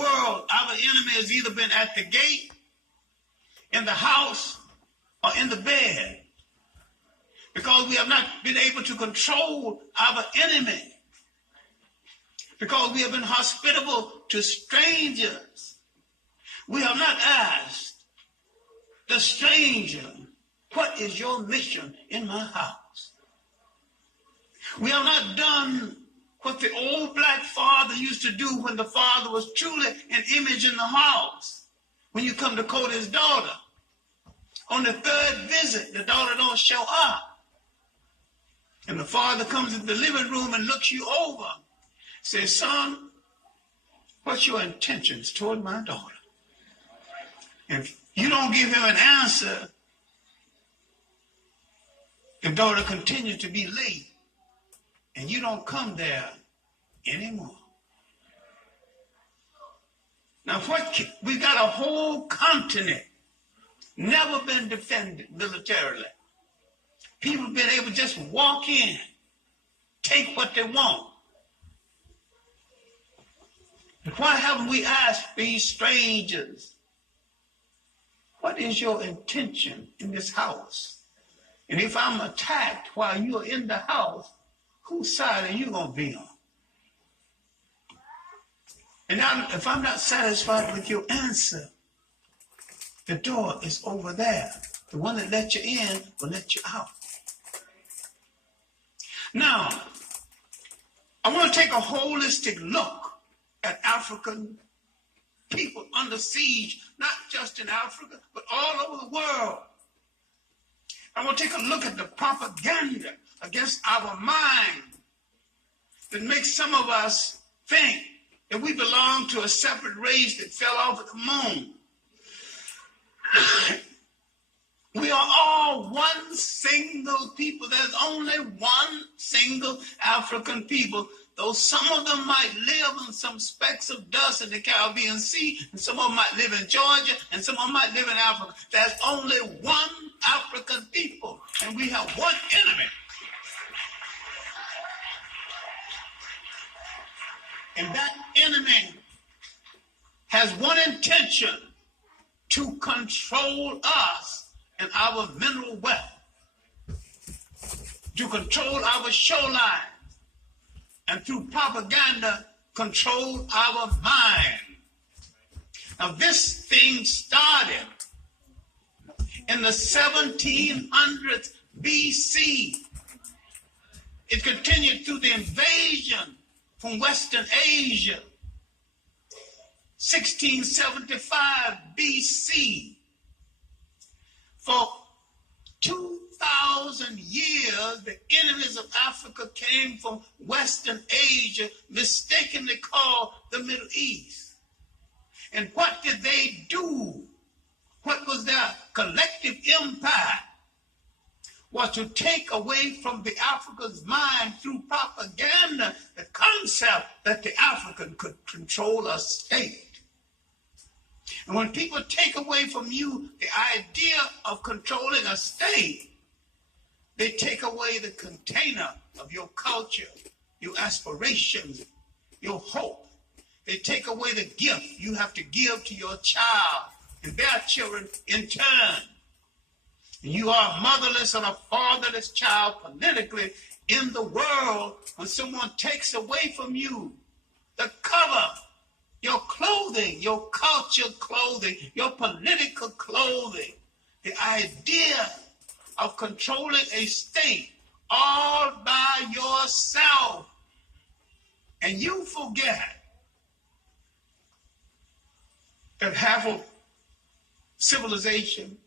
world, our enemy has either been at the gate, in the house, or in the bed, because we have not been able to control our enemy, because we have been hospitable to strangers. We have not asked the stranger, what is your mission in my house? We have not done what the old black father used to do when the father was truly an image in the house. When you come to court his daughter, on the third visit, the daughter don't show up. And the father comes into the living room and looks you over, says, son, what's your intentions toward my daughter? And if you don't give him an answer, the daughter continues to be late, and you don't come there anymore. Now, we've got a whole continent never been defended militarily. People have been able to just walk in, take what they want. But why haven't we asked these strangers, what is your intention in this house? And if I'm attacked while you're in the house, whose side are you going to be on? And if I'm not satisfied with your answer, the door is over there. The one that let you in will let you out. Now, I want to take a holistic look at African people under siege, not just in Africa, but all over the world. I want to take a look at the propaganda against our mind that makes some of us think that we belong to a separate race that fell off at the moon. We are all one single people. There's only one single African people, though some of them might live in some specks of dust in the Caribbean Sea, and some of them might live in Georgia, and some of them might live in Africa. There's only one African people, and we have one enemy. And that enemy has one intention: to control us and our mineral wealth, to control our shorelines, and through propaganda, control our mind. Now, this thing started in the 1700s BC. It continued through the invasion from Western Asia, 1675 BC. For 2,000 years, the enemies of Africa came from Western Asia, mistakenly called the Middle East. And what did they do? What was their collective impact? Was to take away from the African's mind through propaganda the concept that the African could control a state. And when people take away from you the idea of controlling a state, they take away the container of your culture, your aspirations, your hope. They take away the gift you have to give to your child and their children in turn. And you are a motherless and a fatherless child politically in the world when someone takes away from you the cover, your clothing, your culture clothing, your political clothing, the idea of controlling a state all by yourself. And you forget that half of civilization,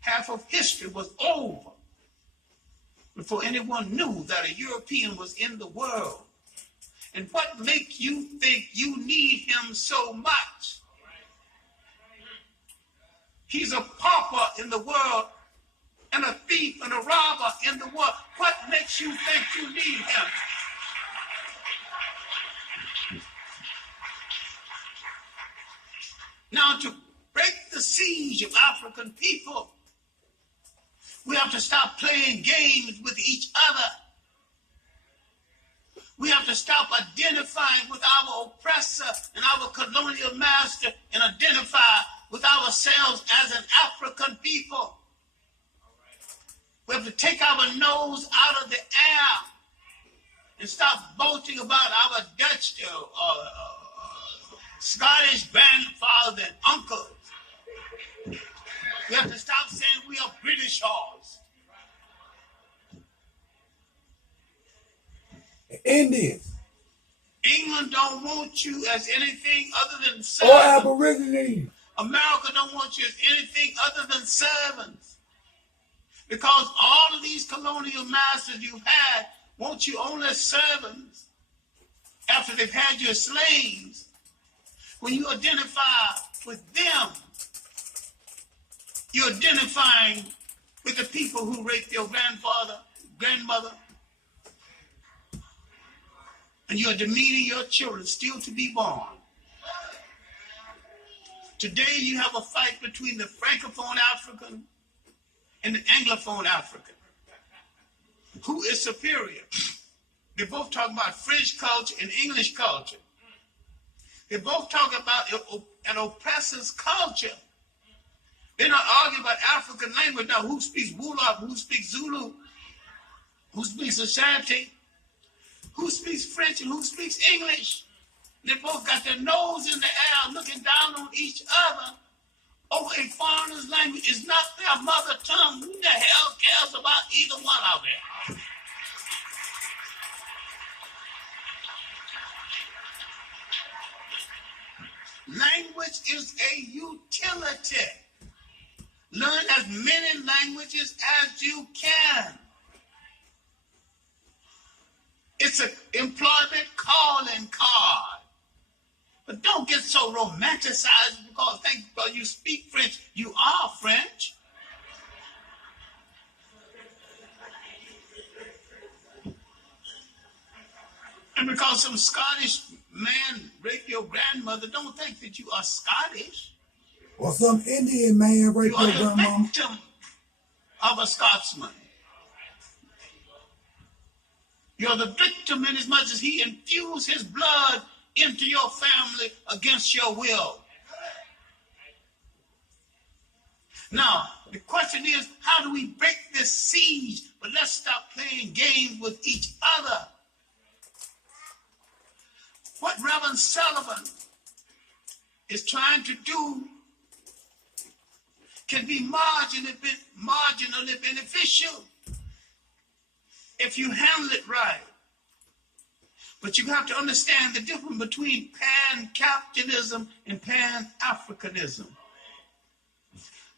half of history was over before anyone knew that a European was in the world. And what makes you think you need him so much? He's a pauper in the world and a thief and a robber in the world. What makes you think you need him? Now, to break the siege of African people, we have to stop playing games with each other. We have have to stop identifying with our oppressor and our colonial master and identify with ourselves as an African people. We have to take our nose out of the air and stop boasting about our Dutch, Scottish grandfathers and uncles. We have to stop saying we are Britishers. Indians. England don't want you as anything other than Or servants. Aborigines. America don't want you as anything other than servants. Because all of these colonial masters you've had want you only as servants after they've had you as slaves. When you identify with them, you're identifying with the people who raped your grandmother, and you're demeaning your children still to be born. Today you have a fight between the Francophone African and the Anglophone African. Who is superior? They both talk about French culture and English culture. They both talk about an oppressor's culture. They're not arguing about African language now. Who speaks Wolof? Who speaks Zulu? Who speaks Ashanti? Who speaks French and who speaks English? They both got their nose in the air looking down on each other over a foreigner's language. It's not their mother tongue. Who the hell cares about either one of them? Language is a utility. Learn as many languages as you can. It's an employment calling card. But don't get so romanticized because you speak French. You are French. And because some Scottish man raped your grandmother, don't think that you are Scottish. Or some Indian man raped your grandmama. You are the victim of a Scotsman. You're the victim in as much as he infused his blood into your family against your will. Now, the question is, how do we break this siege? But let's stop playing games with each other. What Reverend Sullivan is trying to do can be marginally beneficial if you handle it right. But you have to understand the difference between pan-capitalism and pan-Africanism.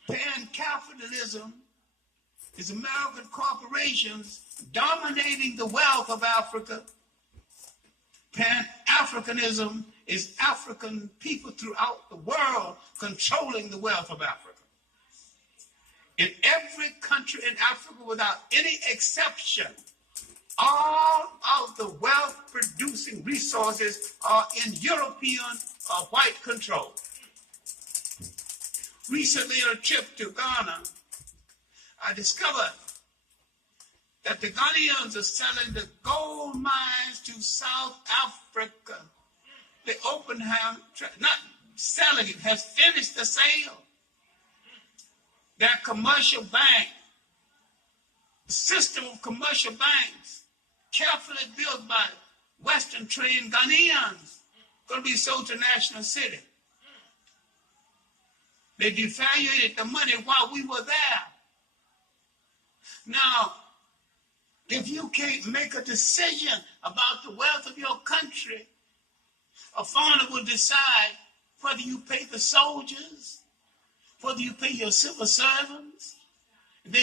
Pan-capitalism is American corporations dominating the wealth of Africa. Pan-Africanism is African people throughout the world controlling the wealth of Africa. In every country in Africa, without any exception, all of the wealth-producing resources are in European or white control. Recently, on a trip to Ghana, I discovered that the Ghanaians are selling the gold mines to South Africa. The open hand, not selling it, has finished the sale. Their commercial bank, system of commercial banks, carefully built by Western trained Ghanaians, going to be sold to National City. They devaluated the money while we were there. Now, if you can't make a decision about the wealth of your country, a foreigner will decide whether you pay the soldiers, whether you pay your civil servants,